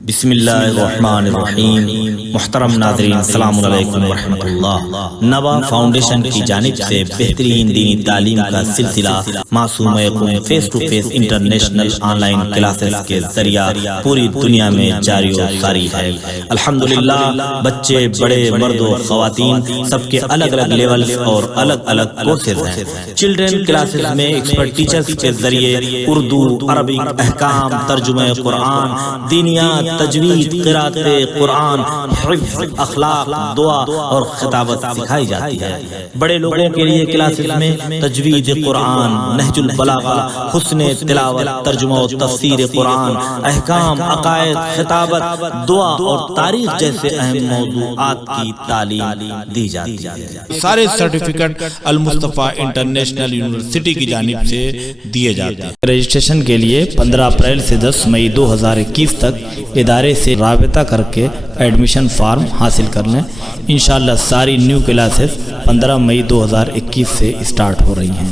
بسم اللہ الرحمن الرحیم۔ محترم ناظرین، السلام علیکم ورحمۃ اللہ۔ نوا فاؤنڈیشن کی جانب سے بہترین دینی تعلیم کا سلسلہ معصوم Qom face to face international online classes کے ذریعہ پوری دنیا میں جاری و ساری ہے۔ الحمدللہ بچے، بڑے، مرد و خواتین سب کے الگ الگ لیولز اور الگ الگ کورسز ہیں۔ چلڈرن کلاسز میں ایکسپرٹ ٹیچرز کے ذریعے اردو، عربک، احکام، ترجمہ قرآن، دینیات، تجوید، قرات قرآن، حفظ، اخلاق، دعا اور خطابت سکھائی جاتی ہے۔ بڑے لوگوں کے لیے کلاسز میں تجوید قرآن، نہج البلاغہ، حسن تلاوت، ترجمہ و تفسیر قرآن، احکام، عقائد، خطابت، دعا اور تاریخ جیسے اہم موضوعات کی تعلیم دی جاتی ہے۔ سارے سرٹیفکیٹ المصطفیٰ انٹرنیشنل یونیورسٹی کی جانب سے دیے جاتے ہیں۔ رجسٹریشن کے لیے 15 اپریل سے 10 مئی 2021 تک ادارے سے رابطہ کر کے ایڈمیشن فارم حاصل کر لیں۔ انشاءاللہ ساری نیو کلاسز 15 مئی 2021 سے اسٹارٹ ہو رہی ہیں۔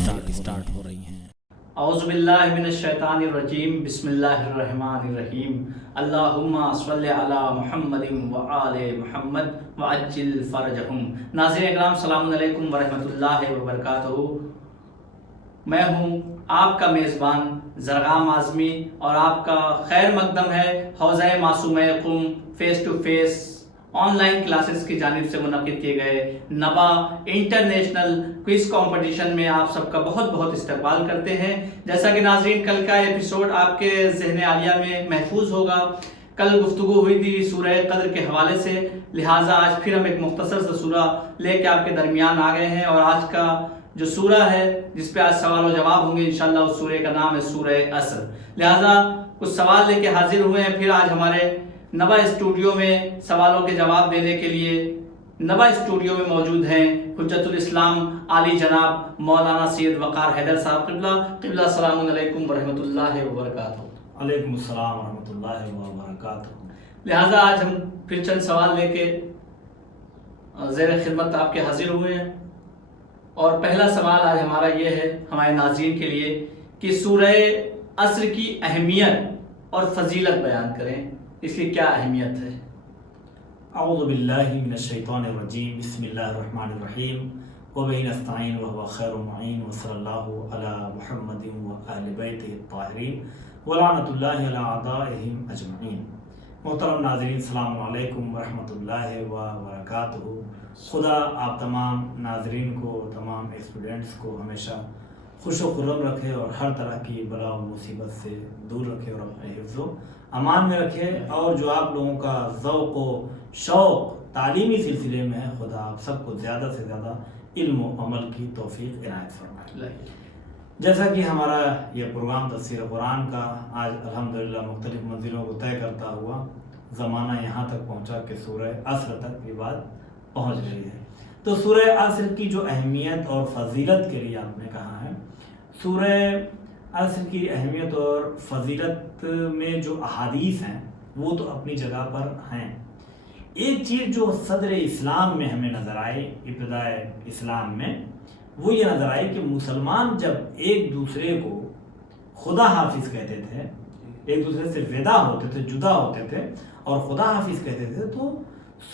اعوذ باللہ من الشیطان الرجیم، بسم اللہ الرحمن الرحیم۔ اللہم صلی علی محمد وآل محمد وعجل فرجہم۔ ناظرین اکرام، السلام علیکم ورحمۃ اللہ وبرکاتہ۔ میں ہوں آپ کا میزبان زرغام اعظمی اور آپ کا خیر مقدم ہے حوزہ معصوم Qom face to face online classes کی جانب سے منعقد کیے گئے نبا انٹرنیشنل کوئز کمپٹیشن میں آپ سب کا بہت بہت استقبال کرتے ہیں۔ جیسا کہ ناظرین کل کا ایپیسوڈ آپ کے ذہن عالیہ میں محفوظ ہوگا۔ کل گفتگو ہوئی تھی سورہ قدر کے حوالے سے، لہٰذا آج پھر ہم ایک مختصر سا سورہ لے کے آپ کے درمیان آ گئے ہیں، اور آج کا جو سورہ ہے جس پہ آج سوال و جواب ہوں گے انشاءاللہ، اس سورہ کا نام ہے سورہ عصر۔ لہٰذا کچھ سوال لے کے حاضر ہوئے ہیں۔ پھر آج ہمارے نبا اسٹوڈیو میں سوالوں کے جواب دینے کے لیے نبا اسٹوڈیو میں موجود ہیں حجت الاسلام عالی جناب مولانا سید وقار حیدر صاحب قبلہ السلام علیکم ورحمۃ اللہ وبرکاتہ۔ علیکم السلام ورحمۃ اللہ وبرکاتہ۔ لہٰذا آج ہم پھر چند سوال لے کے زیر خدمت آپ کے حاضر ہوئے ہیں، اور پہلا سوال آج ہمارا یہ ہے ہمارے ناظرین کے لیے کہ سورہ عصر کی اہمیت اور فضیلت بیان کریں، اس کی کیا اہمیت ہے؟ اعوذ باللہ من الشیطان الرجیم، بسم اللہ الرحمن الرحیم، وبہ نستعین وہو خیر المعین، وصلی اللہ علی محمد وآل بیتہ الطاہرین ولعنۃ اللہ علی اعدائہم اجمعین۔ محترم ناظرین، السلام علیکم ورحمۃ اللہ وبرکاتہ۔ خدا آپ تمام ناظرین کو، تمام اسٹوڈنٹس کو ہمیشہ خوش و خرم رکھے اور ہر طرح کی بلا و مصیبت سے دور رکھے اور اپنے حفظ و امان میں رکھے، اور جو آپ لوگوں کا ذوق و شوق تعلیمی سلسلے میں ہے، خدا آپ سب کو زیادہ سے زیادہ علم و عمل کی توفیق عنایت فرمائے۔ جیسا کہ ہمارا یہ پروگرام تفسیر قرآن کا آج الحمدللہ مختلف منزلوں کو طے کرتا ہوا زمانہ یہاں تک پہنچا کہ سورہ عصر تک یہ بات پہنچ رہی ہے، تو سورہ عصر کی جو اہمیت اور فضیلت کے لیے آپ نے کہا ہے، سورہ عصر کی اہمیت اور فضیلت میں جو احادیث ہیں وہ تو اپنی جگہ پر ہیں۔ ایک چیز جو صدر اسلام میں ہمیں نظر آئی، ابتدائے اسلام میں، وہ یہ نظر آئی کہ مسلمان جب ایک دوسرے کو خدا حافظ کہتے تھے، ایک دوسرے سے ودا ہوتے تھے، جدا ہوتے تھے اور خدا حافظ کہتے تھے، تو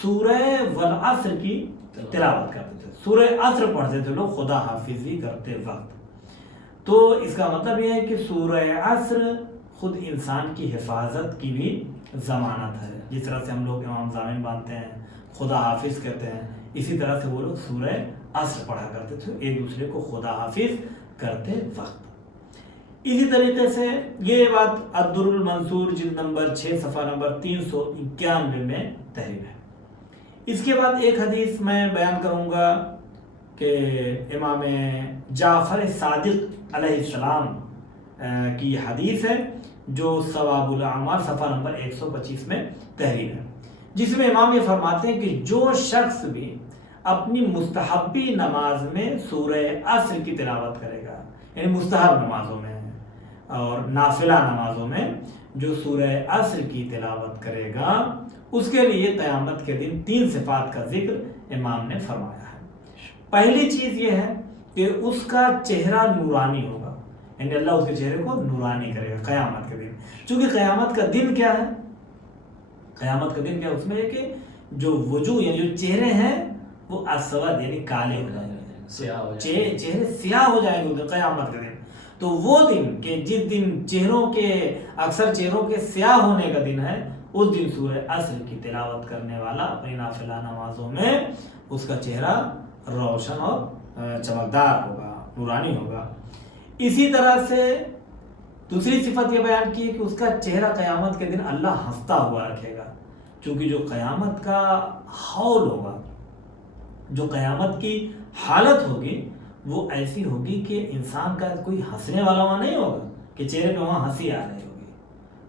سورہ والعصر کی تلاوت کرتے تھے، سورہ عصر پڑھتے تھے لوگ خدا حافظی کرتے وقت۔ تو اس کا مطلب یہ ہے کہ سورہ عصر خود انسان کی حفاظت کی بھی ضمانت ہے۔ جس طرح سے ہم لوگ امام ضامن باندھتے ہیں، خدا حافظ کہتے ہیں، اسی طرح سے وہ لوگ سورہ عصر پڑھا کرتے تھے ایک دوسرے کو خدا حافظ کرتے وقت۔ اسی طریقے سے یہ بات الدر المنصور جلد نمبر 6 صفحہ نمبر 391 میں تحریر ہے۔ اس کے بعد ایک حدیث میں بیان کروں گا کہ امام جعفر صادق علیہ السلام کی حدیث ہے، جو ثواب الاعمال صفحہ نمبر 125 میں تحریر ہے، جس میں امام یہ فرماتے ہیں کہ جو شخص بھی اپنی مستحبی نماز میں سورہ عصر کی تلاوت کرے گا، یعنی مستحب نمازوں میں اور نافلہ نمازوں میں جو سورہ عصر کی تلاوت کرے گا، اس کے لیے قیامت کے دن 3 صفات کا ذکر امام نے فرمایا ہے۔ پہلی چیز یہ ہے کہ اس کا چہرہ نورانی ہوگا، یعنی اللہ اس کے چہرے کو نورانی کرے گا قیامت کے دن، چونکہ قیامت کا دن کیا ہے؟ قیامت کا دن کیا اس میں ہے کہ جو وجوہ یعنی جو چہرے ہیں وہ اسود یعنی کالے ہو جائیں گے، چہرے سیاہ ہو جائیں گے قیامت کے دن. تو وہ دن کہ جس دن اکثر چہروں کے سیاہ ہونے کا دن ہے، اس دن سورہ عصر کی تلاوت کرنے والا اپنی نافلہ نمازوں میں اس کا چہرہ روشن اور چمکدار ہوگا، نورانی ہوگا. اسی طرح سے دوسری صفت یہ بیان کی ہے کہ اس کا چہرہ قیامت کے دن اللہ ہنستا ہوا رکھے گا، چونکہ جو قیامت کا حول ہوگا، جو قیامت کی حالت ہوگی وہ ایسی ہوگی کہ انسان کا کوئی ہنسنے والا وہاں نہیں ہوگا کہ چہرے پہ وہاں ہنسی آ رہی ہوگی،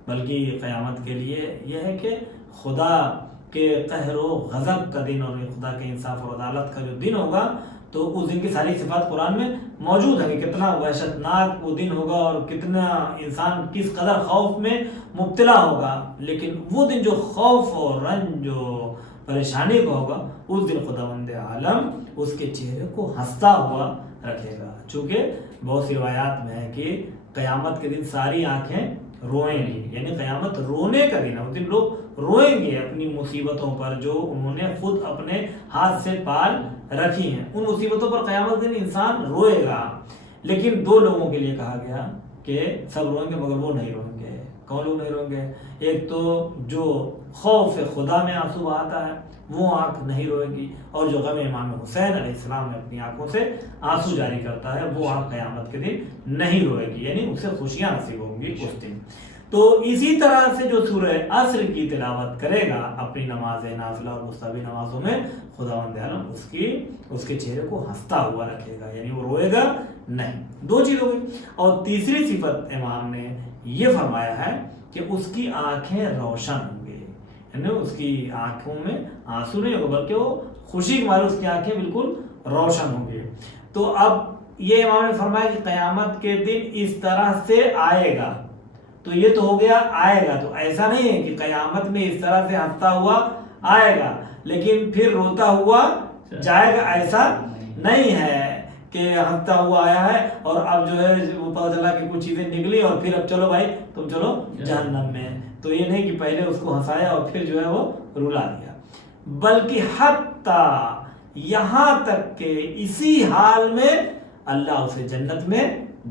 بلکہ قیامت کے لیے یہ ہے کہ خدا کے قہر و غضب کا دن اور خدا کے انصاف اور عدالت کا جو دن ہوگا، تو اس دن کی ساری صفات قرآن میں موجود ہے کہ کتنا وحشت ناک وہ دن ہوگا اور کتنا انسان کس قدر خوف میں مبتلا ہوگا. لیکن وہ دن جو خوف اور رنج جو پریشانی کا ہوگا، اس دن خداوند عالم اس کے چہرے کو ہنستا ہوا رکھے گا. چونکہ بہت سی روایات میں ہے کہ قیامت کے دن ساری آنکھیں روئیں گی، یعنی قیامت رونے کا دن ہے. اس دن لوگ روئیں گے اپنی مصیبتوں پر جو انہوں نے خود اپنے ہاتھ سے پال رکھی ہیں. ان مصیبتوں پر قیامت کے دن انسان روئے گا. لیکن دو لوگوں کے لیے کہا گیا کہ سب روئیں گے مگر وہ نہیں روئیں گے. کون لوگ نہیں روئیں گے؟ ایک تو جو خوف خدا میں آنسو آتا ہے وہ آنکھ نہیں روئے گی، اور جو غم امام حسین علیہ السلام میں اپنی آنکھوں سے آنسو جاری کرتا ہے وہ آنکھ قیامت کے دن نہیں روئے گی، یعنی اسے خوشیاں نصیب ہوں گی اس دن. تو اسی طرح سے جو سورہ عصر کی تلاوت کرے گا اپنی نماز نافلہ اور مستحب نمازوں میں، خداوند عالم اس کے چہرے کو ہنستا ہوا رکھے گا، یعنی وہ روئے گا نہیں. دو چیز ہو گئی. اور تیسری صفت امام نے یہ فرمایا ہے کہ اس کی آنکھیں روشن ہوں گی، یعنی اس کی آنکھوں میں آنسو نہیں ہوگا بلکہ وہ خوشی کے مارے اس کی آنکھیں بالکل روشن ہوں گی. تو اب یہ امام نے فرمایا کہ قیامت کے دن اس طرح سے آئے گا. تو یہ تو ہو گیا آئے گا، تو ایسا نہیں ہے کہ قیامت میں اس طرح سے ہنستا ہوا آئے گا لیکن پھر روتا ہوا جائے گا، ایسا نہیں ہے کہ ہنستا ہوا آیا ہے اور اب جو ہے وہ پتہ چلا کہ کچھ چیزیں نکلی اور پھر اب چلو بھائی تم چلو جہنم میں. تو یہ نہیں کہ پہلے اس کو ہنسایا اور پھر جو ہے وہ رلا دیا، بلکہ حتی یہاں تک کہ اسی حال میں اللہ اسے جنت میں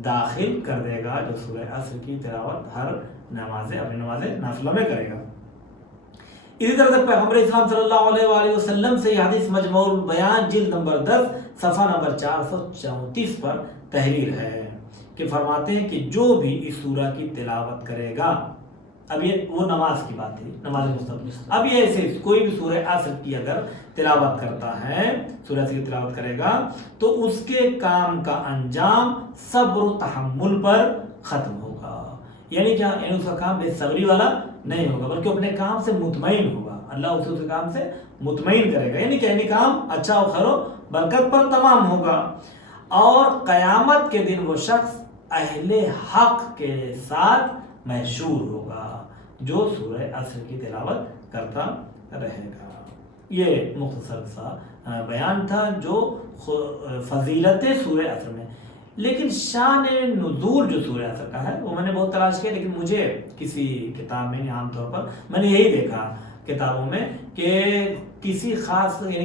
داخل کر دے گا جو سورہ عصر کی تلاوت ہر اپنی نماز نافلہ میں کرے گا. اسی طرح سے پیغمبر اسلام صلی اللہ علیہ وآلہ وسلم سے یہ حدیث مجموع البیان جلد نمبر 10 صفحہ نمبر 434 پر تحریر ہے کہ فرماتے ہیں کہ جو بھی اس سورہ کی تلاوت کرے گا، اب یہ وہ نماز کی بات تھی، نماز مستحب. اب یہ ایسے کوئی بھی سورہ عصر کی اگر تلاوت کرتا ہے، سورہ عصر کی تلاوت کرے گا تو اس کے کام کا انجام صبر و تحمل پر ختم ہوگا. یعنی کیا؟ یعنی اس کا کام بے صبری والا نہیں ہوگا بلکہ اپنے کام سے مطمئن ہوگا. اللہ اسے اس کام سے مطمئن کرے گا، یعنی کہ یعنی کام اچھا و خیر و برکت پر تمام ہوگا. اور قیامت کے دن وہ شخص اہل حق کے ساتھ محشور ہوگا جو سورہ عصر کی تلاوت کرتا رہے گا. یہ مختصر سا بیان تھا جو فضیلت سورہ عصر میں. لیکن شان نزول جو سورہ عصر کا ہے وہ میں نے بہت تلاش کیا، لیکن مجھے کسی کتاب میں عام طور پر میں نے یہی دیکھا کتابوں میں کہ کسی خاص یعنی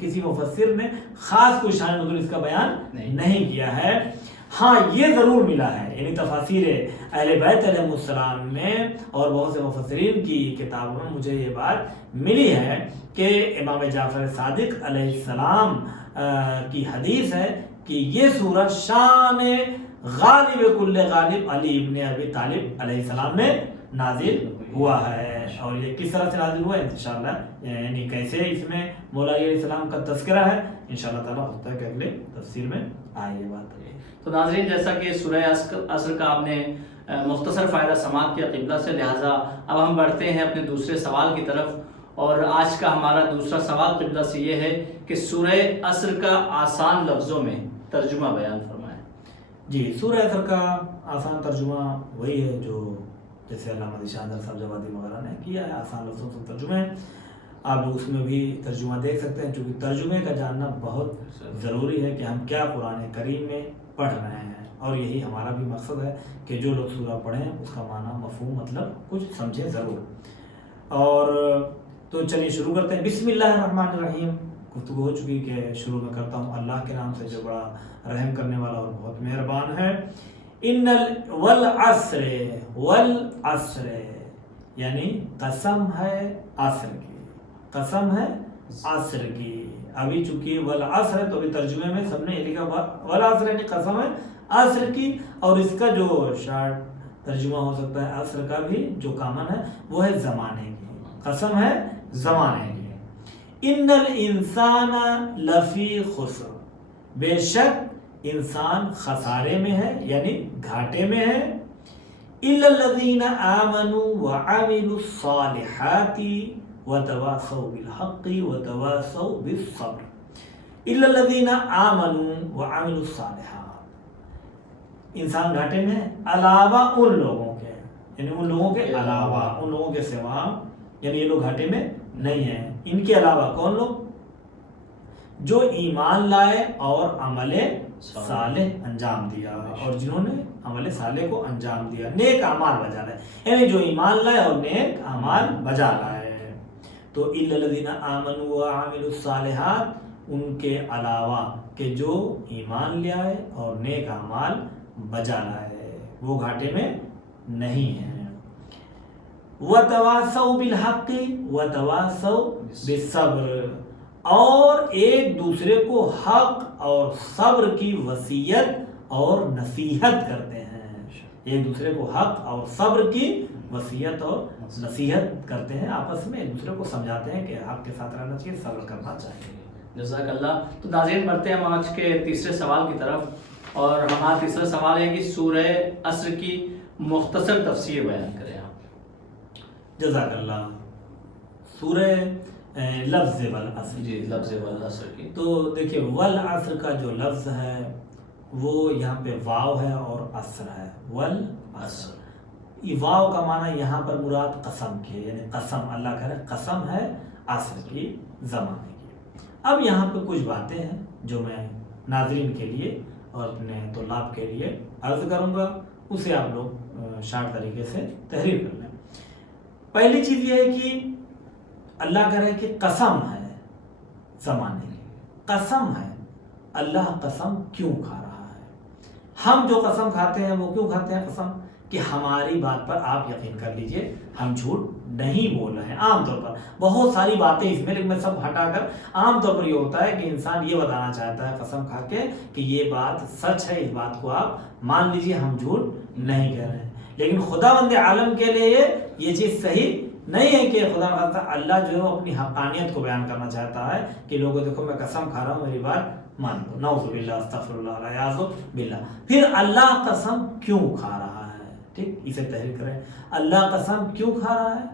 کسی مفسر نے خاص کوئی شان نزول اس کا بیان نہیں کیا ہے. ہاں یہ ضرور ملا ہے، یعنی تفاسیر اہل بیت علیہ السلام میں اور بہت سے مفسرین کی کتابوں میں مجھے یہ بات ملی ہے کہ امام جعفر صادق علیہ السلام کی حدیث ہے کہ یہ سورہ شان غالب کل غالب علی ابن ابی طالب علیہ السلام میں نازل ہوا ہے. اور یہ کس طرح سے نازل ہوا ہے انشاءاللہ، یعنی کیسے اس میں مولا علیہ السلام کا تذکرہ ہے، انشاءاللہ تعالیٰ ہوتا ہے کہ اگلے تفسیر میں آئے یہ بات. تو ناظرین جیسا کہ سورہ عصر کا آپ نے مختصر فائدہ سماعت کیا قبلہ سے، لہٰذا اب ہم بڑھتے ہیں اپنے دوسرے سوال کی طرف. اور آج کا ہمارا دوسرا سوال قبلہ سے یہ ہے کہ سورہ عصر کا آسان لفظوں میں ترجمہ بیان فرمائیں. جی، سورہ عصر کا آسان ترجمہ وہی ہے جو جیسے علامہ ذیشان صاحب جوادی وغیرہ نے کیا ہے، آسان لفظوں سے ترجمہ ہے. آپ اس میں بھی ترجمہ دیکھ سکتے ہیں، چونکہ ترجمے کا جاننا بہت ضروری ہے کہ ہم کیا قرآن کریم میں پڑھ رہے ہیں، اور یہی ہمارا بھی مقصد ہے کہ جو لوگ سورہ پڑھیں اس کا معنی مفہوم مطلب کچھ سمجھیں ضرور. اور تو چلیے شروع کرتے ہیں. بسم اللہ الرحمن الرحیم. گفتگو ہو چکی کہ شروع میں کرتا ہوں اللہ کے نام سے جو بڑا رحم کرنے والا اور بہت مہربان ہے. والعصر والعصر یعنی قسم ہے عصر کی، قسم ہے عصر کی. ابھی چونکہ والعصر ہے تو ابھی ترجمے میں سب نے یہ لکھا والعصر یعنی قسم ہے عصر کی، اور اس کا جو شارٹ ترجمہ ہو سکتا ہے عصر کا بھی جو کامن ہے وہ ہے زمانے کی. قسم ہے زمانے کی. ان الانسان لفی خسر، بے شک انسان خسارے میں ہے یعنی گھاٹے میں ہے. الا الذین آمنوا وعملوا الصالحات وتواصوا بالحق وتواصوا بالصبر. الا الذین آمنوا وعملوا الصالحات، انسان گھاٹے میں ہے علاوہ ان لوگوں کے، یعنی ان لوگوں کے علاوہ، ان لوگوں کے سوا، یعنی یہ لوگ گھاٹے میں نہیں ہیں. ان کے علاوہ کون لوگ؟ جو ایمان لائے اور عمل صالح انجام دیا، اور جنہوں نے عمل صالح کو انجام دیا، نیک اعمال بجا لائے، یعنی جو ایمان لائے اور نیک اعمال بجا لائے. تو الا الذین آمنوا وعملوا الصالحات، ان کے علاوہ کہ جو ایمان لے آئے اور نیک اعمال بجا لائے، وہ گھاٹے میں نہیں ہیں. وتواصوا بالحق وتواصوا بالصبر، اور ایک دوسرے کو حق اور صبر کی وصیت اور نصیحت کرتے ہیں. ایک دوسرے کو حق اور صبر کی وصیت اور نصیحت کرتے ہیں، آپس میں ایک دوسرے کو سمجھاتے ہیں کہ حق کے ساتھ رہنا چاہیے، صبر کرنا چاہیے. جزاک اللہ. تو ناظرین بڑھتے ہیں ہم آج کے تیسرے سوال کی طرف، اور ہمارا تیسرا سوال ہے کہ سورہ عصر کی مختصر تفسیر بیان کریں آپ. جزاک اللہ. سورہ لفظ والعصر، جی لفظ والعصر کی. تو دیکھیے والعصر کا جو لفظ ہے وہ یہاں پہ واو ہے اور عصر ہے. والعصر، یہ واو کا معنی یہاں پر مراد قسم کی ہے، یعنی قسم، اللہ کہہ رہے ہیں قسم ہے عصر کی، زمانے کی. اب یہاں پہ کچھ باتیں ہیں جو میں ناظرین کے لیے اور اپنے طلاب کے لیے عرض کروں گا، اسے آپ لوگ شارٹ طریقے سے تحریر کر لیں. پہلی چیز یہ ہے کہ اللہ کہہ رہے ہیں کہ قسم ہے زمانے کی، قسم ہے. اللہ قسم کیوں کھا رہا ہے؟ ہم جو قسم کھاتے ہیں وہ کیوں کھاتے ہیں قسم؟ کہ ہماری بات پر آپ یقین کر لیجئے ہم جھوٹ نہیں بول رہے ہیں. عام طور پر بہت ساری باتیں اس میں، لیکن میں سب ہٹا کر عام طور پر یہ ہوتا ہے کہ انسان یہ بتانا چاہتا ہے قسم کھا کے کہ یہ بات سچ ہے، اس بات کو آپ مان لیجئے، ہم جھوٹ نہیں کہہ رہے ہیں. لیکن خداوند عالم کے لیے یہ چیز صحیح نہیں ہے کہ خدا خاصہ اللہ جو ہے اپنی حقانیت کو بیان کرنا چاہتا ہے کہ لوگوں دیکھو میں قسم کھا رہا ہوں، میری بات مان لو. نعوذ باللہ، استغفر اللہ، الیاذ باللہ. پھر اللہ قسم کیوں کھا رہا ہے؟ ٹھیک، اسے تحریر کریں. اللہ قسم کیوں کھا رہا ہے؟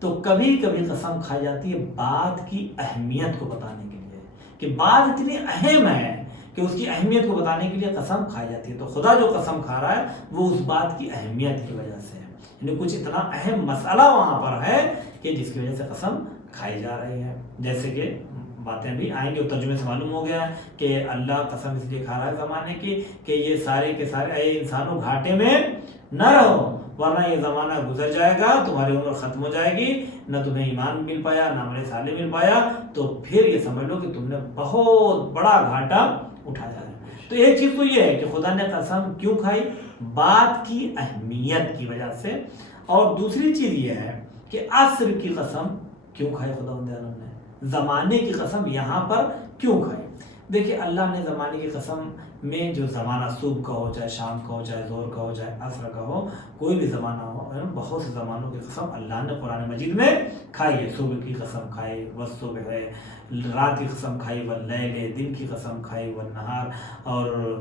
تو کبھی کبھی قسم کھائی جاتی ہے بات کی اہمیت کو بتانے کے لیے، کہ بات اتنی اہم ہے کہ اس کی اہمیت کو بتانے کے لیے قسم کھائی جاتی ہے. تو خدا جو قسم کھا رہا ہے وہ اس بات کی اہمیت کی وجہ سے ہے، یعنی کچھ اتنا اہم مسئلہ وہاں پر ہے کہ جس کی وجہ سے قسم کھائی جا رہی ہے. جیسے کہ باتیں بھی آئیں گے، ترجمے سے معلوم ہو گیا ہے کہ اللہ قسم اس لیے کھا رہا ہے زمانے کی کہ یہ سارے کے سارے اے انسانوں گھاٹے میں نہ رہو، ورنہ یہ زمانہ گزر جائے گا، تمہاری عمر ختم ہو جائے گی، نہ تمہیں ایمان مل پایا نہ عمل صالح مل پایا، تو پھر یہ سمجھ لو کہ تم نے بہت بڑا گھاٹا اٹھایا ہے. تو ایک چیز تو یہ ہے کہ خدا نے قسم کیوں کھائی؟ بات کی اہمیت کی وجہ سے. اور دوسری چیز یہ ہے کہ عصر کی قسم کیوں کھائی خداوند عالم نے؟ زمانے کی قسم یہاں پر کیوں کھائی؟ دیکھیے اللہ نے زمانے کی قسم میں جو زمانہ صبح کا ہو، چاہے شام کا ہو، چاہے ظہر کا ہو، چاہے عصر کا ہو، کوئی بھی زمانہ ہو، بہت سے زمانوں کی قسم اللہ نے قرآن مجید میں کھائی ہے. صبح کی قسم کھائی والصبح، رات کی قسم کھائی واللیل، دن کی قسم کھائی والنہار، اور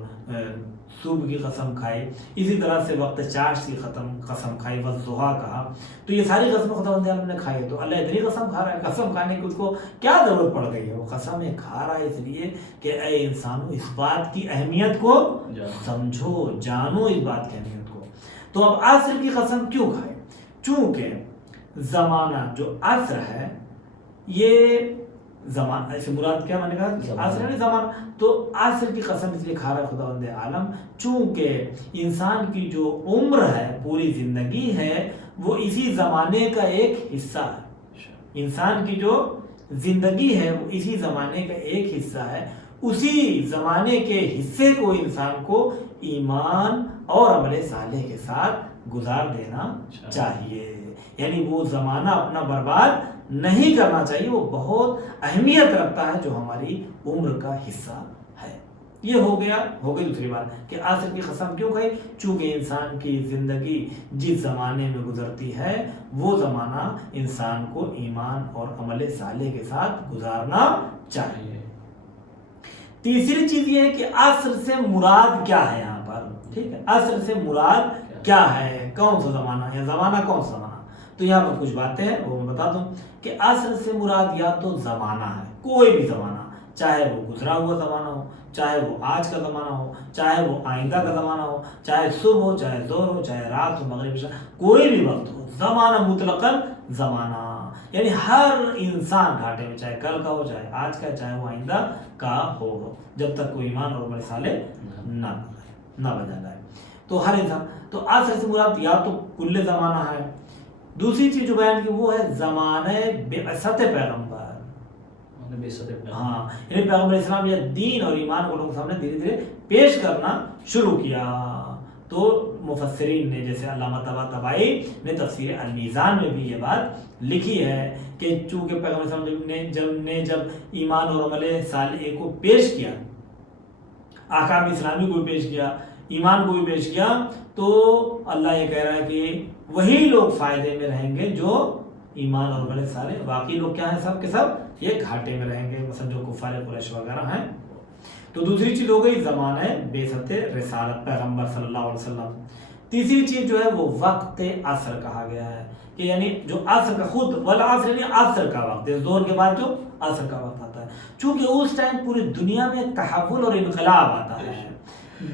صبح کی قسم کھائی. اسی طرح سے وقت چاش کی قسم کھائی والضحیٰ کہا. تو یہ ساری قسمیں خداوند عالم نے کھائی ہے. تو اللہ اتنی قسم کھا رہا ہے، قسم کھانے کی اس کو کیا ضرورت پڑ گئی ہے؟ وہ قسمیں کھا رہا ہے اس لیے کہ اے انسانوں اس بات کی اہمیت کو سمجھو، جانو اس بات کی اہمیت کو. تو اب عصر کی قسم کیوں کھائے؟ چونکہ زمانہ جو عصر ہے یہ زمانہ، اس مراد کیا، میں نے کہا عصر یعنی زمانہ. تو عصر کی قسم اس لیے کھا رہا ہے خداوند عالم چونکہ انسان کی جو عمر ہے، پوری زندگی ہے، وہ اسی زمانے کا ایک حصہ ہے. انسان کی جو زندگی ہے وہ اسی زمانے کا ایک حصہ ہے، اسی زمانے کے حصے کو انسان کو ایمان اور عمل صالح کے ساتھ گزار دینا چاہیے، یعنی وہ زمانہ اپنا برباد نہیں کرنا چاہیے، وہ بہت اہمیت رکھتا ہے جو ہماری عمر کا حصہ ہے۔ یہ ہو گئی دوسری بات کہ عصر کی قسم کیوں کہی؟ چونکہ انسان کی زندگی جس زمانے میں گزرتی ہے وہ زمانہ انسان کو ایمان اور عمل صالح کے ساتھ گزارنا چاہیے۔ تیسری چیز یہ ہے کہ عصر سے مراد کیا ہے یہاں پر، ٹھیک ہے، عصر سے مراد کیا ہے، کون سا زمانہ ہے، زمانہ کون سا زمانہ؟ تو یہاں پر کچھ باتیں ہیں وہ میں بتا دوں کہ عصر سے مراد یا تو زمانہ ہے، کوئی بھی زمانہ، چاہے وہ گزرا ہوا زمانہ ہو، چاہے وہ آج کا زمانہ ہو، چاہے وہ آئندہ کا زمانہ ہو، چاہے صبح ہو، چاہے ظہر ہو، چاہے رات ہو، مغرب عشاء، کوئی بھی وقت ہو، زمانہ مطلقاً زمانہ، یعنی ہر انسان گھاٹے میں، چاہے کل کا ہو، چاہے آج کا، چاہے وہ آئندہ کا ہو، جب تک کوئی ایمان اور عمل صالح نہ بجا جائے، تو ہر انسان۔ تو عصر سے مراد یا تو کل زمانہ ہے۔ دوسری چیز جو بیان کی وہ ہے زمانہ بعثت پیغمبر، ہاں، یعنی پیغمبر اسلام یہ دین اور ایمان کو لوگوں کے سامنے دھیرے دھیرے پیش کرنا شروع کیا۔ تو مفسرین نے جیسے علامہ طباطبائی نے تفسیر المیزان میں بھی یہ بات لکھی ہے کہ چونکہ پیغمبر اسلام نے جب ایمان اور عمل صالح کو پیش کیا، احکام اسلامی کو بھی پیش کیا، ایمان کو بھی پیش کیا، تو اللہ یہ کہہ رہا ہے کہ وہی لوگ فائدے میں رہیں گے جو ایمان اور عمل صالح، باقی لوگ کیا ہیں، سب کے سب یہ گھاٹے میں رہیں گے، مثلا جو کفار قریش وغیرہ ہیں۔ تو دوسری چیز ہو گئی زمانہ بعثت رسالت پیغمبر صلی اللہ علیہ وسلم۔ تیسری چیز جو ہے وہ وقت عصر کہا گیا ہے کہ یعنی جو عصر کا خود والعصر یعنی عصر کا وقت ہے، ظہر کے بعد جو عصر کا وقت آتا ہے، چونکہ اس ٹائم پوری دنیا میں تحول اور انقلاب آتا ہے،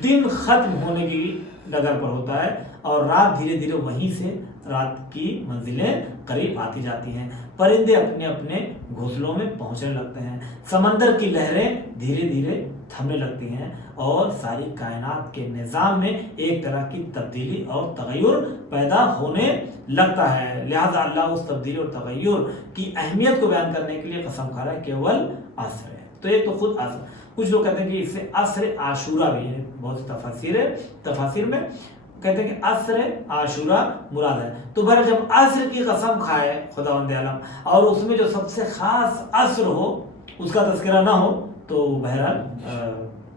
دن ختم ہونے کی ڈگر پر ہوتا ہے اور رات دھیرے دھیرے وہیں سے رات کی منزلیں قریب آتی جاتی ہیں، پرندے اپنے اپنے گھونسلوں میں پہنچنے لگتے ہیں، سمندر کی لہریں دھیرے دھیرے تھمنے لگتی ہیں اور ساری کائنات کے نظام میں ایک طرح کی تبدیلی اور تغیر پیدا ہونے لگتا ہے۔ لہذا اللہ اس تبدیلی اور تغیر کی اہمیت کو بیان کرنے کے لیے قسم کھا رہا ہے کہ اول عصر ہے۔ تو یہ تو خود عصر، کچھ لوگ کہتے ہیں کہ اس سے عصر عاشورہ بھی ہے، بہت سی تفاسیر میں کہتے ہیں کہ عصر عاشورہ مراد ہے۔ تو بہرحال جب عصر کی قسم کھائے خداوند عالم اور اس میں جو سب سے خاص عصر ہو اس کا تذکرہ نہ ہو تو بہرحال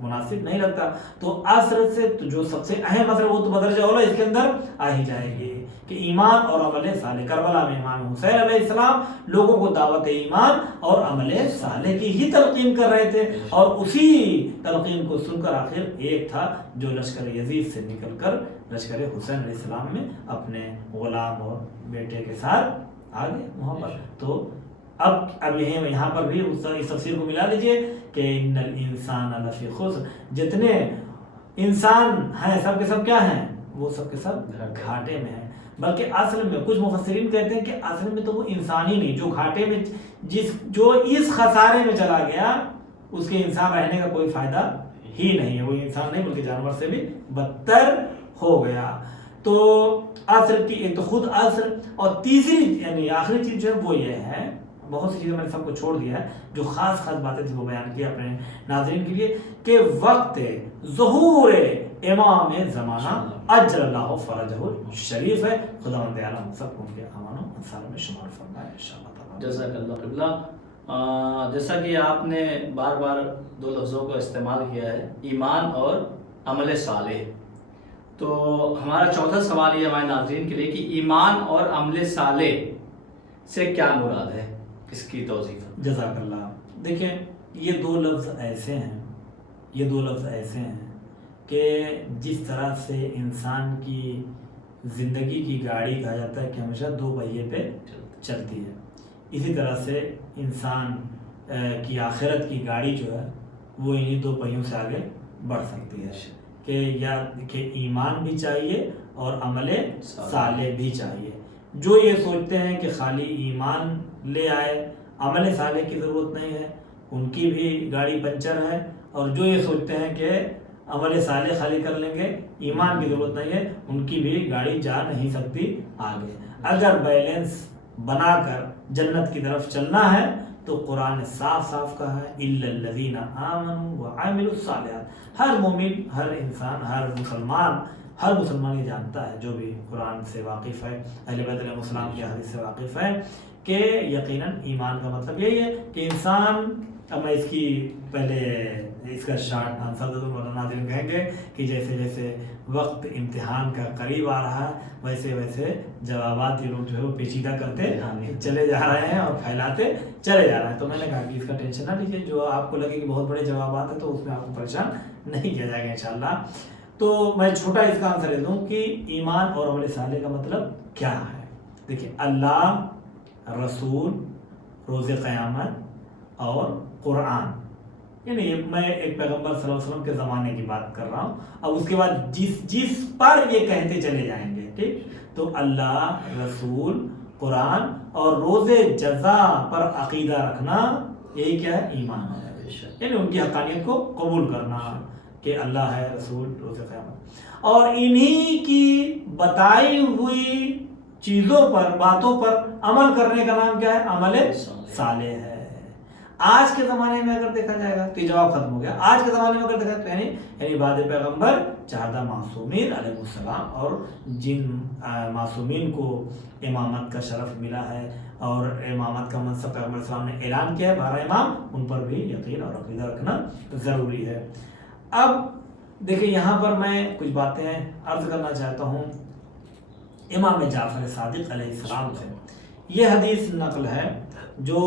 مناسب نہیں لگتا۔ تو عصر سے تو جو سب سے اہم عصر وہ تو بدرجہ اولا اس کے اندر آ ہی جائے گی کہ ایمان اور عمل صالح۔ کربلا میں امام حسین علیہ السلام لوگوں کو دعوت ایمان اور عمل صالح کی ہی تلقین کر رہے تھے، اور اسی تلقین کو سن کر آخر ایک تھا جو لشکر یزید سے نکل کر لشکر حسین علیہ السلام میں اپنے غلام اور بیٹے کے ساتھ آگے وہاں پر۔ تو اب یہاں پر بھی اس تفسیر کو ملا لیجئے کہ ان الانسان لفی خسر، جتنے انسان ہیں سب کے سب کیا ہیں، وہ سب کے سب گھاٹے میں ہیں۔ بلکہ اصل میں کچھ مفسرین کہتے ہیں کہ اصل میں تو وہ انسان ہی نہیں، جو گھاٹے میں جو اس خسارے میں چلا گیا اس کے انسان رہنے کا کوئی فائدہ ہی نہیں ہے، وہ انسان نہیں بلکہ جانور سے بھی بدتر ہو گیا۔ تو عصر کی ایک تو خود عصر، اور تیسری یعنی آخری چیز جو ہے وہ یہ ہے، بہت سی چیزیں میں نے سب کو چھوڑ دیا ہے، جو خاص باتیں تھی وہ بیان کی اپنے ناظرین کے لیے، کہ وقت ظہور امام زمانہ اجل اللہ فرجہ شریف ہے۔ خداوند عالم سب کو ان کے امان و انصار میں شمار فرمائے انشاءاللہ۔ جزاک اللہ قبلہ۔ جیسا کہ آپ نے بار بار دو لفظوں کو استعمال کیا ہے، ایمان اور عمل صالح، تو ہمارا چوتھا سوال یہ ہمارے ناظرین کے لیے کہ ایمان اور عمل صالح سے کیا مراد ہے، اس کی توضیح۔ جزاک اللہ۔ دیکھیں یہ دو لفظ ایسے ہیں کہ جس طرح سے انسان کی زندگی کی گاڑی کہا جاتا ہے کہ ہمیشہ دو پہیے پہ چلتی ہے، اسی طرح سے انسان کی آخرت کی گاڑی جو ہے وہ انہی دو پہیوں سے آگے بڑھ سکتی ہے کہ ایمان بھی چاہیے اور عمل صالح بھی چاہیے۔ جو یہ سوچتے ہیں کہ خالی ایمان لے آئے عمل صالح کی ضرورت نہیں ہے، ان کی بھی گاڑی پنچر ہے، اور جو یہ سوچتے ہیں کہ عمل صالح خالی کر لیں گے ایمان کی ضرورت نہیں ہے، ان کی بھی گاڑی جا نہیں سکتی آگے۔ اگر بیلنس بنا کر جنت کی طرف چلنا ہے تو قرآن نے صاف صاف کہا ہے الا الذین آمنوا وعملوا الصالحات۔ ہر مومن، ہر انسان، ہر مسلمان یہ جانتا ہے جو بھی قرآن سے واقف ہے، اہل بیت علیہ السلام کی حدیث سے واقف ہے کہ یقیناً ایمان کا مطلب یہی ہے کہ انسان، اب میں اس کی پہلے اس کا شارٹ آنسر دے دوں، ناظرین کہیں گے کہ جیسے جیسے وقت امتحان کا قریب آ رہا ہے ویسے ویسے جوابات یہ لوگ جو ہے وہ پیچیدہ کرتے چلے جا رہے ہیں اور پھیلاتے چلے جا رہے ہیں۔ تو میں نے کہا کہ اس کا ٹینشن نہ لیجیے، جو آپ کو لگے کہ بہت بڑے جوابات ہیں تو اس میں آپ کو پریشان نہیں کیا جائے گا انشاءاللہ۔ تو میں چھوٹا اس کا آنسر دے دوں کہ ایمان اور عمل صالح کا مطلب کیا ہے۔ دیکھیں، اللہ، رسول، روز قیامت اور قرآن، یعنی میں ایک پیغمبر صلی اللہ علیہ وسلم کے زمانے کی بات کر رہا ہوں۔ اب اس کے بعد جس پر یہ کہتے چلے جائیں گے، ٹھیک، تو اللہ، رسول، قرآن اور روز جزا پر عقیدہ رکھنا، یہی کیا ہے؟ ایمان ہے، یعنی ان کی حقانیت کو قبول کرنا کہ اللہ ہے، رسول، روز قیامت، اور انہی کی بتائی ہوئی چیزوں پر، باتوں پر عمل کرنے کا نام کیا ہے؟ عمل صالح ہے۔ آج کے زمانے میں اگر دیکھا جائے گا تو یہ جواب ختم ہو گیا۔ آج کے زمانے میں اگر دیکھا تو یعنی بعد پیغمبر 14 معصومین علیہ السلام، اور جن معصومین کو امامت کا شرف ملا ہے اور امامت کا منصب پیغمبر صلی اللہ علیہ وسلم نے اعلان کیا ہے، 12 امام، ان پر بھی یقین اور عقیدہ رکھنا ضروری ہے۔ اب دیکھیں یہاں پر میں کچھ باتیں عرض کرنا چاہتا ہوں امام جعفر صادق علیہ السلام سے۔ یہ حدیث نقل ہے جو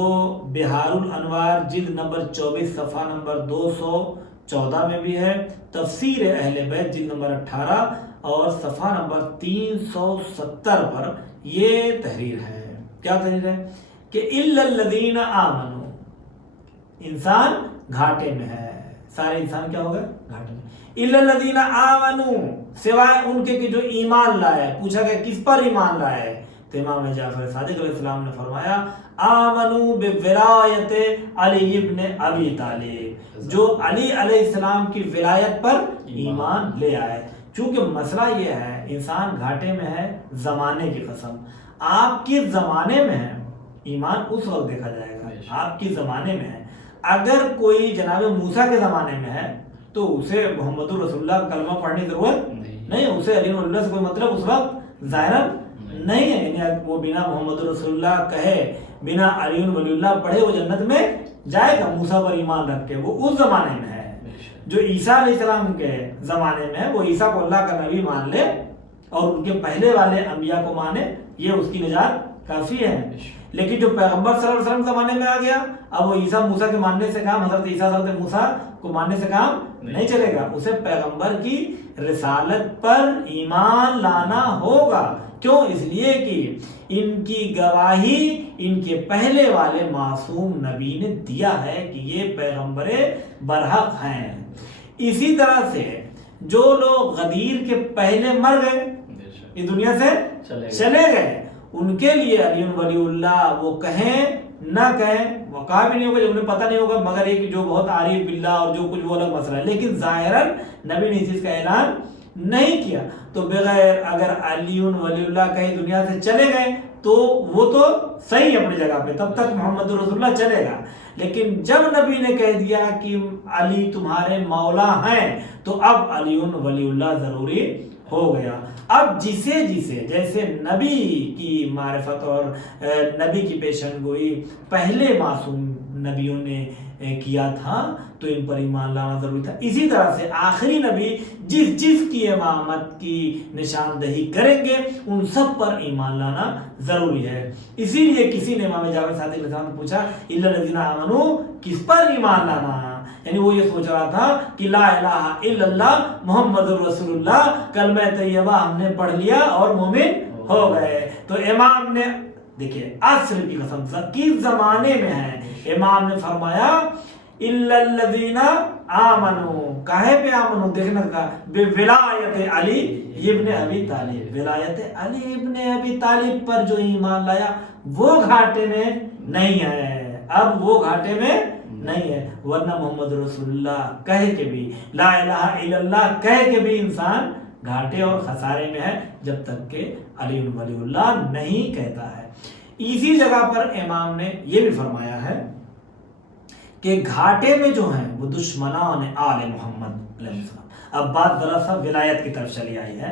بہار الانوار جلد نمبر 24 صفحہ نمبر 214 میں بھی ہے، تفسیر اہل بیت جلد نمبر 18 اور صفحہ نمبر 370 پر یہ تحریر ہے۔ کیا تحریر ہے؟ کہ الا الذین آمنوا، انسان گھاٹے میں ہے، سارے انسان کیا ہو گئے؟ گھاٹے میں۔ الا الذین آمنوا، سوائے ان کے کہ جو ایمان لائے۔ پوچھا گیا کس پر ایمان لائے؟ تو امام جعفر صادق علیہ السلام نے فرمایا آمنوا بولایت علی ابن ابی طالب، جو علی علیہ السلام کی ولایت پر ایمان لے آئے۔ چونکہ مسئلہ یہ ہے انسان گھاٹے میں ہے زمانے کی قسم۔ آپ کس زمانے میں ہیں ایمان اس وقت دیکھا جائے گا، آپ کس زمانے میں ہیں۔ اگر کوئی جناب موسیٰ کے زمانے میں ہے تو اسے محمد رسول اللہ کلمہ پڑھنے کی ضرورت نہیں، اسے علی اللہ سے کوئی مطلب اس وقت ظاہراً نہیں ہے، یعنی وہ بنا محمد رسول اللہ کہے، بنا علی ولی اللہ پڑھے وہ جنت میں جائے گا موسیٰ پر ایمان رکھ کے۔ وہ اس زمانے میں ہے۔ جو عیسیٰ علیہ السلام کے زمانے میں ہے وہ عیسیٰ کو اللہ کا نبی مان لے اور ان کے پہلے والے انبیاء کو مانے، یہ اس کی نجات کافی ہے۔ لیکن جو پیغمبر صلی اللہ علیہ وسلم زمانے میں آ گیا، اب وہ عیسیٰ موسیٰ کے ماننے سے کام، حضرت عیسیٰ حضرت موسیٰ کو ماننے سے کام نہیں چلے گا، اسے پیغمبر کی رسالت پر ایمان لانا ہوگا۔ کیوں؟ اس لیے کہ ان کی گواہی ان کے پہلے والے معصوم نبی نے دیا ہے کہ یہ پیغمبر برحق ہیں۔ اسی طرح سے جو لوگ غدیر کے پہلے مر گئے، اس دنیا سے چلے گئے، ان کے لیے علی ولی اللہ وہ کہیں نہ کہیں، وقع بھی نہیں ہوگا، جب انہیں پتہ نہیں ہوگا، مگر ایک جو بہت عارف باللہ اور جو کچھ وہ الگ مسئلہ ہے، لیکن ظاہراً نبی نے اس چیز کا اعلان نہیں کیا۔ تو بغیر اگر علی ولی اللہ کہیں دنیا سے چلے گئے تو وہ تو صحیح اپنی جگہ پہ، تب تک محمد رسول اللہ چلے گا۔ لیکن جب نبی نے کہہ دیا کہ علی تمہارے مولا ہیں تو اب علی ولی اللہ ضروری ہو گیا۔ اب جسے جیسے نبی کی معرفت اور نبی کی پیشن گوئی پہلے معصوم نبیوں نے کیا تھا تو ان پر ایمان لانا ضروری تھا، اسی طرح سے آخری نبی جس کی امامت کی نشاندہی کریں گے ان سب پر ایمان لانا ضروری ہے۔ اسی لیے کسی نے امام جعفر صادق علیہ السلام سے پوچھا الا الذین آمنوا، کس پر ایمان لانا؟ یعنی وہ یہ سوچ رہا تھا کہ لا الہ الا اللہ محمد رسول اللہ کلمہ طیبہ ہم نے پڑھ لیا اور مومن ہو گئے۔ تو امام نے دیکھیں عصر کی قسم سے کس زمانے میں ہے، امام نے فرمایا الا الذین آمنوا، کہے پہ آمنوا؟ دیکھنا کہا بولایت علی ابن ابی طالب، ولایت علی ابن ابی طالب پر جو ایمان لایا وہ گھاٹے میں نہیں ہے، اب وہ گھاٹے میں نہیں ہے۔ ورنہ محمد رسول اللہ کہہ کے بھی، لا الہ الا اللہ کہہ کے بھی انسان گھاٹے اور خسارے میں ہے جب تک کہ علی ولی اللہ نہیں کہتا ہے۔ اسی جگہ پر امام نے یہ بھی فرمایا ہے کہ گھاٹے میں جو ہیں وہ دشمنان آل محمد علیہ السلام. اب بات ذرا سا ولایت کی طرف چلی آئی ہے،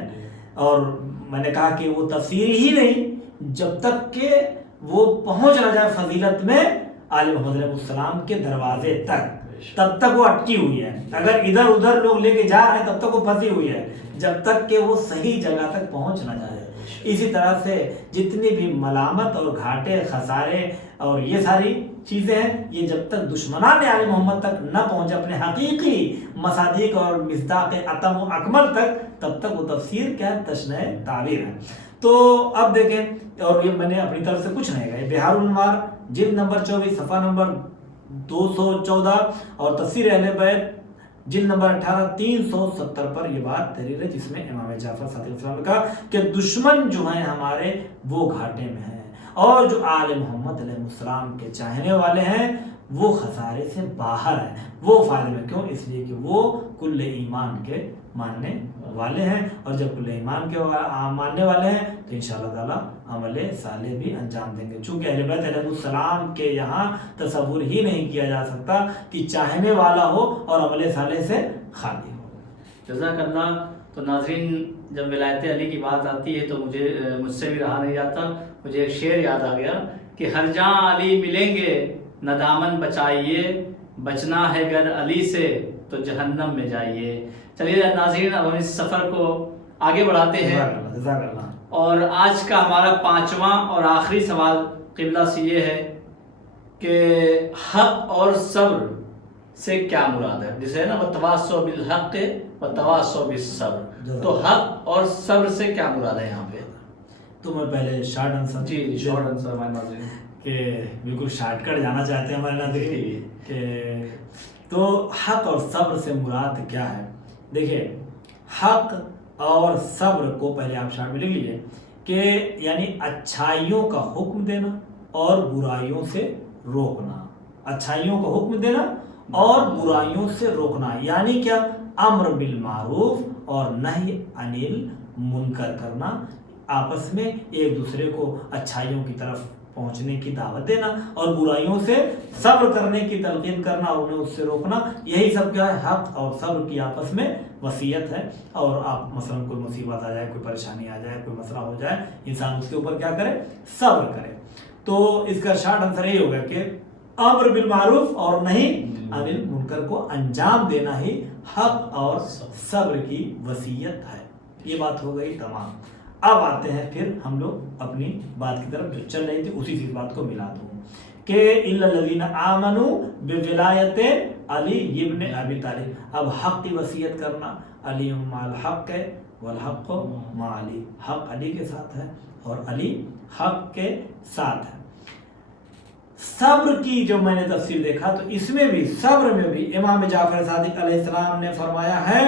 اور میں نے کہا کہ وہ تفسیر ہی نہیں جب تک کہ وہ پہنچ نہ جائے فضیلت میں آل محمد علیہ السلام کے دروازے تک، تب تک وہ اٹکی ہوئی ہے. اگر ادھر ادھر لوگ لے کے جا رہے ہیں تب تک وہ پھنسی ہوئی ہے، جب تک کہ وہ صحیح جگہ تک پہنچ نہ جائے. اسی طرح سے جتنی بھی ملامت اور گھاٹے خسارے اور یہ ساری چیزیں ہیں، یہ جب تک دشمنان آل محمد تک نہ پہنچے اپنے حقیقی مصادیق اور مصداق اتم و اکمل تک، تب تک وہ تفسیر کیا ہے؟ تشنع تعبیر ہے. تو اب دیکھیں، اور یہ میں نے اپنی طرف سے کچھ نہیں کہا، بہار الانوار جلد نمبر 24 صفحہ نمبر 214 اور تفسیر اہل بیت جلد نمبر 18 370 پر یہ بات تحریر ہے، جس میں امام جعفر صادق علیہ السلام نے کہا کہ دشمن جو ہیں ہمارے وہ گھاٹے میں ہیں، اور جو آل محمد علیہ السلام کے چاہنے والے ہیں وہ خسارے سے باہر ہیں، وہ فائدے میں. کیوں؟ اس لیے کہ وہ کل ایمان کے ماننے والے ہیں، اور جب کل ایمان کے ماننے والے ہیں تو انشاءاللہ تعالیٰ عمل صالح بھی انجام دیں گے. چونکہ اہل بیت علیہ السلام کے یہاں تصور ہی نہیں کیا جا سکتا کہ چاہنے والا ہو اور عمل صالح سے خالی ہو. جزاک اللہ. تو ناظرین، جب ولایت علی کی بات آتی ہے تو مجھ سے بھی رہا نہیں جاتا. مجھے ایک شعر یاد آ گیا کہ ہر جہاں علی ملیں گے نہ دامن بچائیے، بچنا ہے گر علی سے تو جہنم میں جائیے. چلیے ناظرین، اب ہم اس سفر کو آگے بڑھاتے ہیں، جزاک اللہ. اور آج کا ہمارا 5واں اور آخری سوال قبلہ سے یہ ہے کہ حق اور صبر سے کیا مراد ہے؟ جسے ہے نا وتواصوا بالحق وتواصوا بالصبر، تو حق اور صبر سے کیا مراد ہے یہاں پہ؟ تو میں پہلے شارٹ آنسر، جی شارٹ آنسر ہمارے ناظرین کہ بالکل شارٹ کٹ جانا چاہتے ہیں ہمارے ناظرین کہ تو حق اور صبر سے مراد کیا ہے؟ دیکھیے، حق اور صبر کو پہلے آپ شارٹ میں لکھ لیجیے کہ یعنی اچھائیوں کا حکم دینا اور برائیوں سے روکنا. اچھائیوں کا حکم دینا اور برائیوں سے روکنا یعنی کیا؟ امر بالمعروف اور نہی عن المنکر کرنا، آپس میں ایک دوسرے کو اچھائیوں کی طرف پہنچنے کی دعوت دینا اور برائیوں سے صبر کرنے کی تلقین کرنا اور انہیں اس سے روکنا. یہی سب کیا ہے؟ حق اور صبر کی آپس میں وصیت ہے. اور آپ مثلا کوئی مصیبت آ جائے، کوئی پریشانی آ جائے، کوئی مسئلہ ہو جائے، انسان اس کے اوپر کیا کرے؟ صبر کرے. تو اس کا شارٹ آنسر یہی ہوگا کہ امر بالمعروف اور نہی عن المنکر کو انجام دینا ہی حق اور صبر کی وصیت ہے. یہ بات ہو گئی تمام. اب آتے ہیں پھر ہم لوگ اپنی بات کی طرف جو چل رہی تھی اسی چیز بات کو ملا دوں کہ الا الذین آمنوا بولایت علی ابن ابی طالب. اب حق کی وصیت کرنا، علی مع الحق ہے والحق مع علی، حق علی کے ساتھ ہے اور علی حق کے ساتھ ہے. صبر کی جو میں نے تفسیر دیکھا تو اس میں بھی، صبر میں بھی امام جعفر صادق علیہ السلام نے فرمایا ہے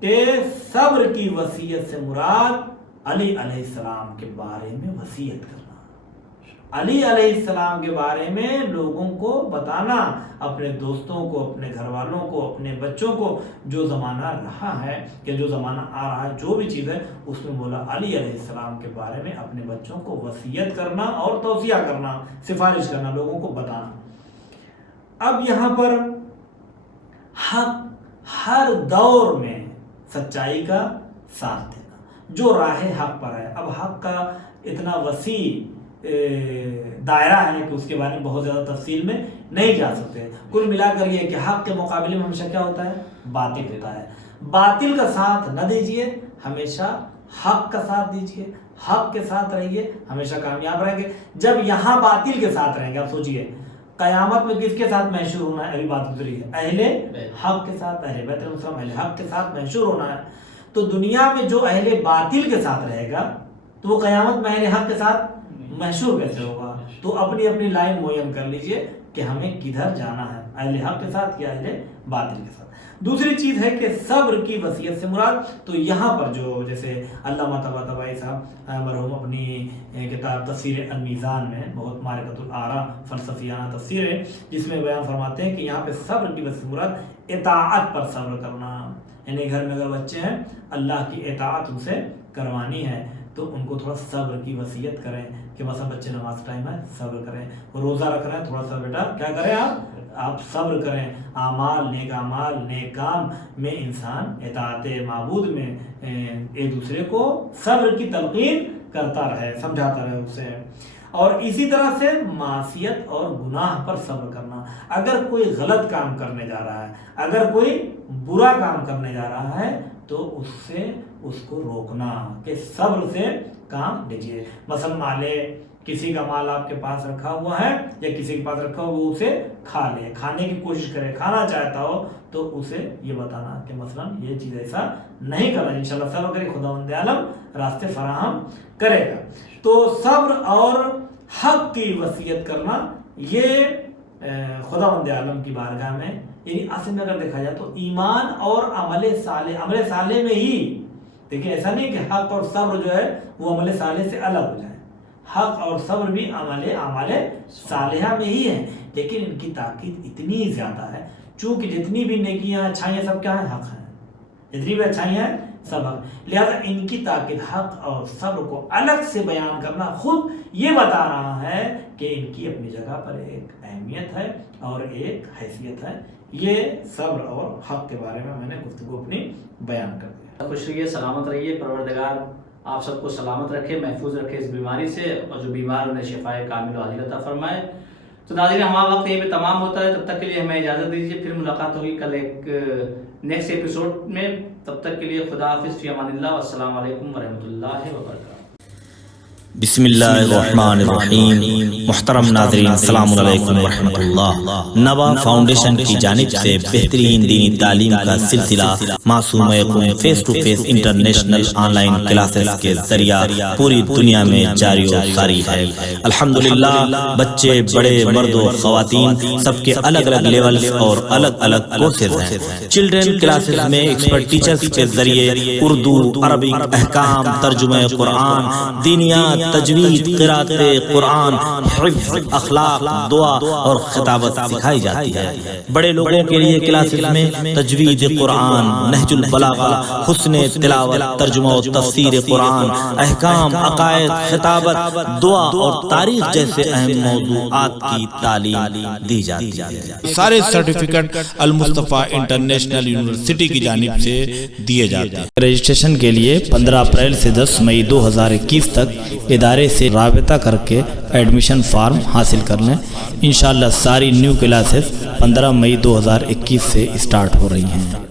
کہ صبر کی وصیت سے مراد علی علیہ السلام کے بارے میں وصیت کرنا، علی علیہ السلام کے بارے میں لوگوں کو بتانا، اپنے دوستوں کو، اپنے گھر والوں کو، اپنے بچوں کو. جو زمانہ رہا ہے کہ جو زمانہ آ رہا ہے، جو بھی چیز ہے اس میں مولا علی علیہ السلام کے بارے میں اپنے بچوں کو وصیت کرنا اور توصیہ کرنا، سفارش کرنا، لوگوں کو بتانا. اب یہاں پر حق ہر دور میں سچائی کا ساتھ دینا، جو راہ حق پر ہے. اب حق کا اتنا وسیع دائرہ ہے کہ اس کے بارے میں بہت زیادہ تفصیل میں نہیں جا سکتے. کل ملا کر یہ کہ حق کے مقابلے میں ہمیشہ کیا ہوتا ہے؟ باطل ہوتا ہے. باطل کا ساتھ نہ دیجئے، ہمیشہ حق کا ساتھ دیجئے، حق کے ساتھ رہیے، ہمیشہ کامیاب رہیں گے. جب یہاں باطل کے ساتھ رہیں گے، آپ سوچئے قیامت میں کس کے ساتھ محشور ہونا ہے؟ ابھی بات گزری ہے، اہل حق کے ساتھ، اہل بیت السلام اہل حق کے ساتھ محشور ہونا ہے. تو دنیا میں جو اہل باطل کے ساتھ رہے گا تو وہ قیامت میں اہل حق کے ساتھ محشور کیسے ہوگا؟ تو اپنی اپنی لائن معین کر لیجئے کہ ہمیں کدھر جانا ہے، اہل حق کے ساتھ یا اہل باطل کے ساتھ. دوسری چیز ہے کہ صبر کی وصیت سے مراد، تو یہاں پر جو جیسے علامہ طباطبائی صاحب مرحوم اپنی کتاب تفسیر المیزان میں بہت معرکۃ الآراء فلسفیانہ تفسیر ہے، جس میں بیان فرماتے ہیں کہ یہاں پہ صبر کی وصیت سے مراد اطاعت پر صبر کرنا. یعنی گھر میں اگر بچے ہیں، اللہ کی اطاعت ان سے کروانی ہے تو ان کو تھوڑا صبر کی وصیت کریں کہ مثلا بچے نماز ٹائم ہے صبر کریں، وہ روزہ رکھ رہے ہیں تھوڑا سا بیٹا کیا کریں آپ صبر کریں، اعمال نیک کام میں انسان اطاعت معبود میں ایک دوسرے کو صبر کی تلقین کرتا رہے، سمجھاتا رہے اسے۔ اور اسی طرح سے معصیت اور گناہ پر صبر کرنا، اگر کوئی غلط کام کرنے جا رہا ہے، اگر کوئی برا کام کرنے جا رہا ہے تو اس کو روکنا کہ صبر سے کام لیجیے۔ مثلا کسی کا مال آپ کے پاس رکھا ہوا ہے یا کسی کے پاس رکھا ہوا وہ اسے کھا لے، کھانے کی کوشش کرے، کھانا چاہتا ہو تو اسے یہ بتانا کہ مثلا یہ چیز ایسا نہیں کرنا، انشاءاللہ صبر کرے، خداوند عالم راستے فراہم کرے گا۔ تو صبر اور حق کی وصیت کرنا یہ خداوند عالم کی بارگاہ میں، یعنی اصل میں اگر دیکھا جائے تو ایمان اور عمل صالح میں ہی، دیکھیں ایسا نہیں کہ حق اور صبر جو ہے وہ عمل صالح سے الگ ہو جائے، حق اور صبر بھی اعمال صالحہ میں ہی ہے، لیکن ان کی تاکید اتنی زیادہ ہے چونکہ جتنی بھی نیکیاں اچھائیاں سب کیا ہیں؟ حق ہیں، جتنی بھی اچھائیاں ہیں سب حق، لہذا ان کی تاکید حق اور صبر کو الگ سے بیان کرنا خود یہ بتا رہا ہے کہ ان کی اپنی جگہ پر ایک اہمیت ہے اور ایک حیثیت ہے۔ یہ صبر اور حق کے بارے میں نے گفتگو اپنی بیان کر دی۔ خوش رہیے، سلامت رہیے، پروردگار آپ سب کو سلامت رکھے، محفوظ رکھے اس بیماری سے، اور جو بیمار انہیں شفائے کامل و عاجل عطا فرمائے۔ تو ناظرین ہمارا وقت یہیں پہ تمام ہوتا ہے، تب تک کے لیے ہمیں اجازت دیجیے، پھر ملاقات ہوگی کل ایک نیکسٹ ایپیسوڈ میں، تب تک کے لیے خدا حافظ، فی امان اللہ، والسلام علیکم ورحمۃ اللہ وبرکاتہ۔ بسم اللہ الرحمن الرحیم۔ محترم ناظرین السلام علیکم ورحمۃ اللہ۔ نوا فاؤنڈیشن کی جانب سے بہترین دینی تعلیم کا سلسلہ معصوم یقوم face to face international online classes کے ذریعہ پوری دنیا میں جاری و ساری ہے۔ الحمدللہ بچے، بڑے، مرد و خواتین سب کے الگ الگ لیولز اور الگ الگ کورسز ہیں۔ چلڈرن کلاسز میں ایکسپرٹ ٹیچرز کے ذریعے اردو، عربک، احکام، ترجمہ قرآن، دینیات، تجوید، قرات قرآن، حفظ، اخلاق، دعا اور خطابت سکھائی جاتی ہے۔ بڑے لوگوں کے لیے کلاسز میں تجوید قرآن، نہج البلاغہ، حسن تلاوت، ترجمہ و تفسیر قرآن، احکام، عقائد، خطابت، دعا اور تاریخ جیسے اہم موضوعات کی تعلیم دی جاتی ہے۔ سارے سرٹیفکیٹ المصطفیٰ انٹرنیشنل یونیورسٹی کی جانب سے دیے جاتے ہیں۔ رجسٹریشن کے لیے 15 اپریل سے 10 مئی 2021 تک ادارے سے رابطہ کر کے ایڈمیشن فارم حاصل کر لیں۔ انشاءاللہ ساری نیو کلاسز 15 مئی 2021 سے اسٹارٹ ہو رہی ہیں۔